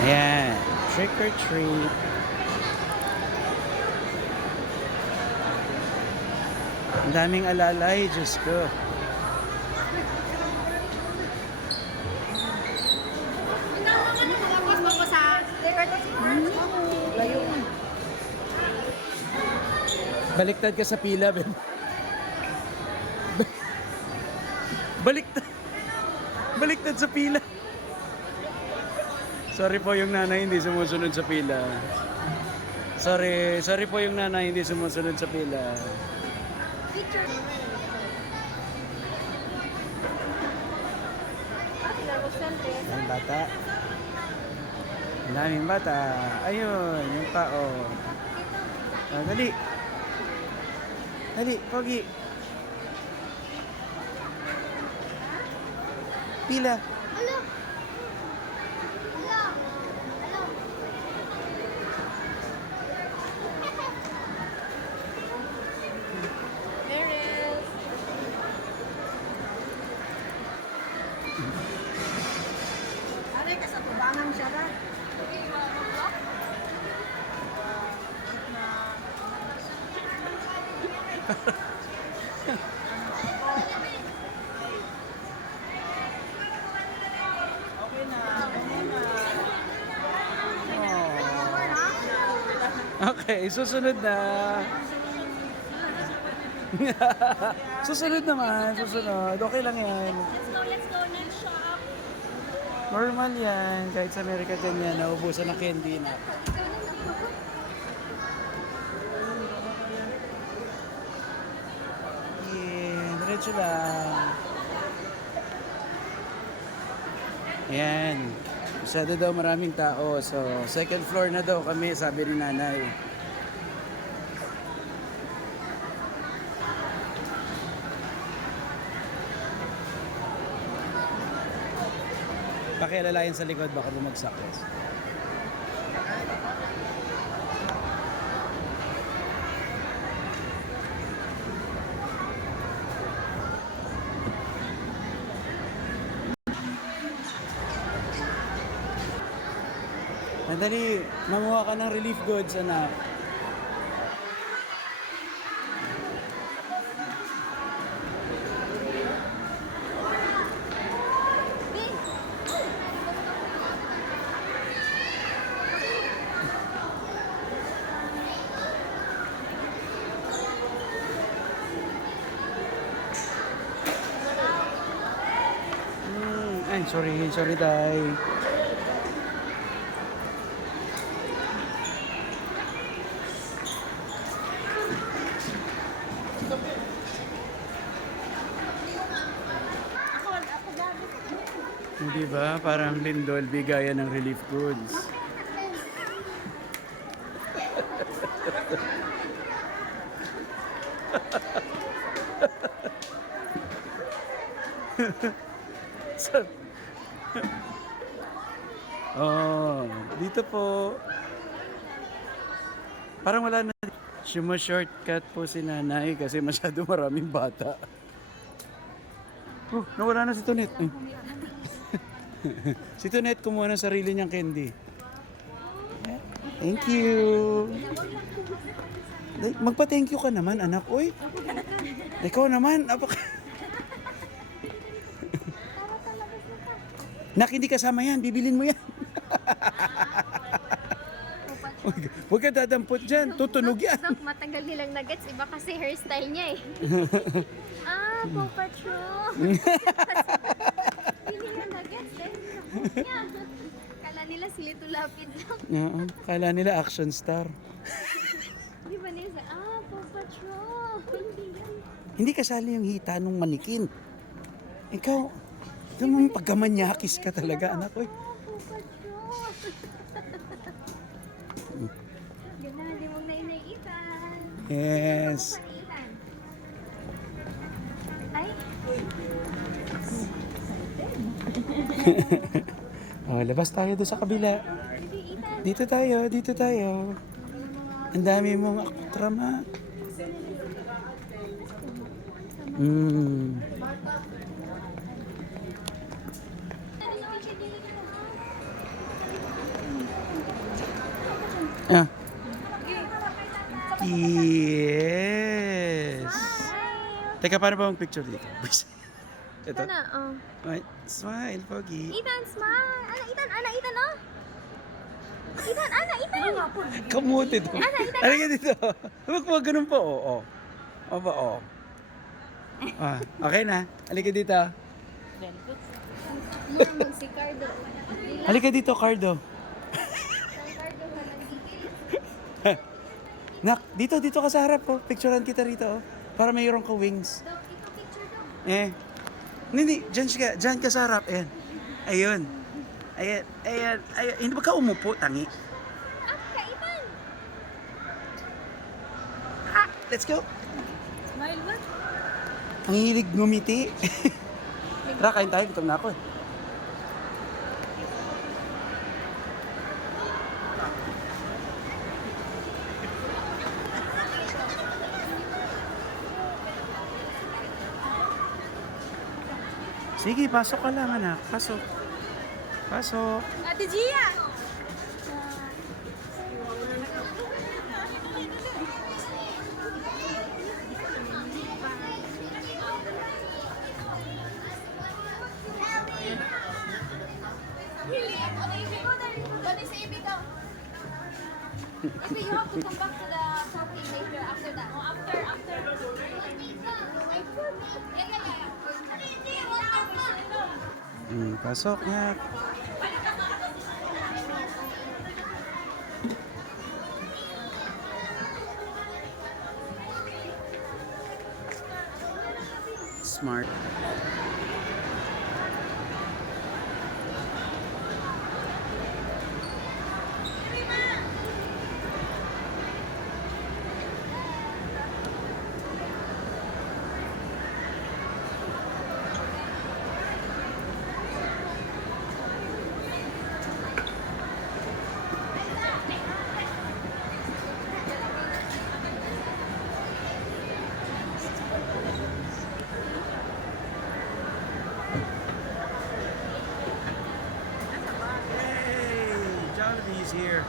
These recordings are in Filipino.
Ayan. Trick or treat. Ang daming alalay, Diyos ko. Baliktad ka sa pila, Ben. Baliktad. Baliktad sa pila. Sorry po yung nanay hindi sumusunod sa pila. Sorry po yung nanay hindi sumusunod sa pila. Ang bata. Ang daming bata. Ayun, yung tao. Ah, dali. Dali, Pogi. Pila. Are ka sa tubangan siya ra. Okay, susunod na. Susunod naman, susunod. Okay lang yan. Let's go next shop. Normal yan. Kahit sa Amerika ganyan, naubusan ng candy na. Yeah, diretso lang. Yan. Masyado daw maraming tao. So, second floor na daw kami, sabi ni nanay. Pakialalayan sa likod, baka bumagsak. Madali, mamuha ka ng relief goods, anak. Ay, sorry, tay. Hindi ba? Parang lindol, bigayan ng relief goods. Oh, dito po. Parang wala na. Shortcut po si nanay kasi masyado maraming bata. Oh, nawala na si Tonet. Si Tonet kumuha ng sarili niyang candy. Thank you. Magpa-thank you ka naman, anak. Uy. Ikaw naman. Nak, hindi kasama yan. Bibilin mo yan. Huwag ka dadampot dyan. Tutunog yan. Dok, matagal nilang nuggets. Iba kasi hairstyle niya eh. Paw Patrol. Pili ng nuggets dahil nabuk niya. Kala nila si Little Lapid lang. Oo. Kala nila action star. Di ba nila Paw Patrol. Hindi yan. Hindi kasali yung hita nung manikin. Ikaw, ito mo yung pagkamanyakis ka talaga, anak. Uy. Paw Patrol. Ganda, hindi mong nainaitan. Yes. Ay, Oh, labas tayo doon sa kabila. Dito tayo. Ang dami mong aktrama. Ah. Yes. Teka, paano ba ang picture dito? Ito. Ito na, oh. Right. Smile, Pogi. Ethan, smile! Ethan, oh! Ethan! Kamuti to. Halika dito. Huwag ganun po. Oo. O ba, oo. Okay na. Halika dito. Murmag si Cardo. Halika dito, Cardo. Nak, dito ka sa harap, oh. Picturean kita rito, oh. Para mayroon ka wings. Hindi, dyan ka sa harap. Ayan. Ayun. Hindi ba ka umupo, tangi? Ethan! Let's go. Smile what? Ang hilig ngumiti. Tara, kain tayo. Gutom na ako, eh. Sige, pasok ka lang, anak. Pasok. Ate Gia! Maybe you have to come back to the shopping later after that. Oh, after. Pasok na. Smart. Jollibee's here.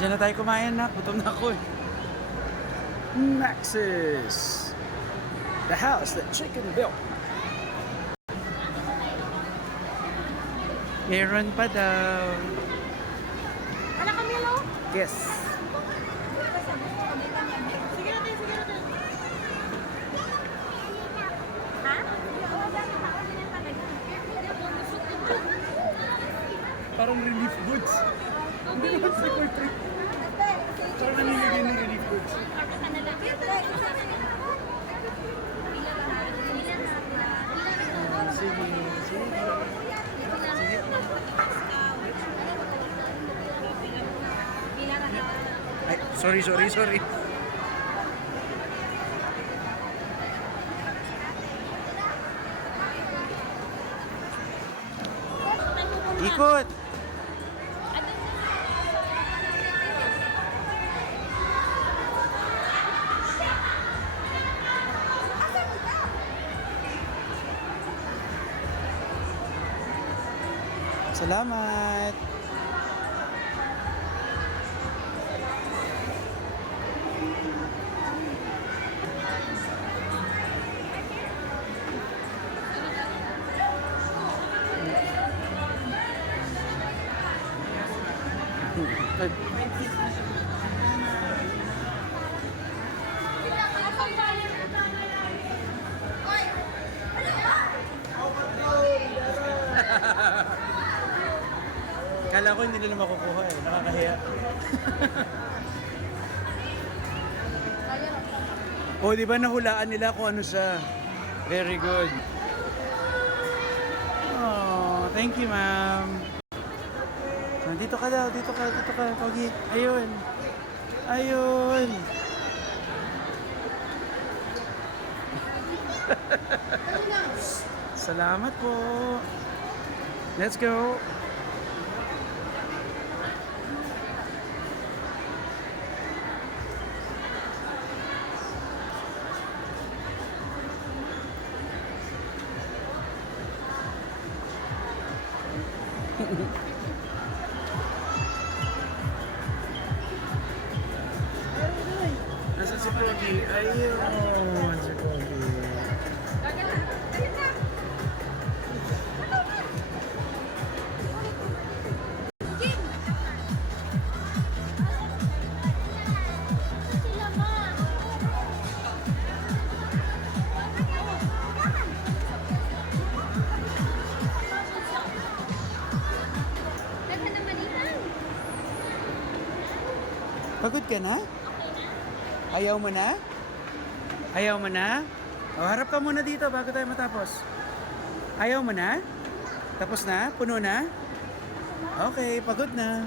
Diyan na tayo kumain na. Gutom na ako, eh. Max's, the house that chicken built. Meron pa daw. Anak Camilo? Yes. Sige natin. Ha? Parang relief goods. Hindi naman sa country. Parang nanilagyan ng relief goods. Ay, sorry. Ikot. Salamat. Kala ko hindi nila makukuha, eh. Nakakahiya. O, di ba nahulaan nila kung ano siya? Very good. Oh, thank you, ma'am. Dito ka daw, dito ka, Pogi. Ayun. Salamat po. Let's go. Nasaan si Pogi? Ayun, si Pogi. Sila ma. Ganda naman yan. Pagod ka na? Ayaw mo na? Ayaw mo na? O, harap ka muna dito bago tayo matapos. Ayaw mo na? Tapos na? Puno na? Okay, pagod na.